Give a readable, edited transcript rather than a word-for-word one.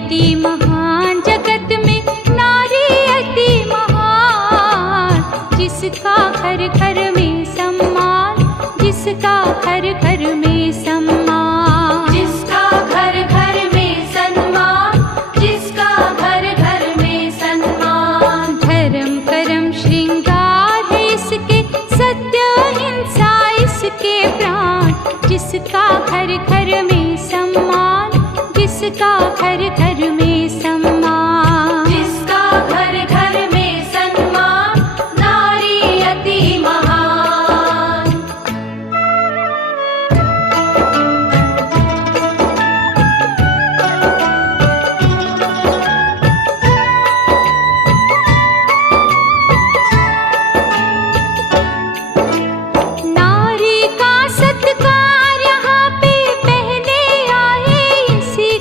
अति महान, जगत में नारी अति महान, जिसका घर घर में सम्मान, जिसका घर घर में सम्मान, जिसका घर घर में सम्मान, जिसका घर घर में सम्मान। धर्म कर्म श्रृंगार है इसके, सत्य हिंसा इसके प्राण, जिसका घर घर में सम्मान, जिसका घर घर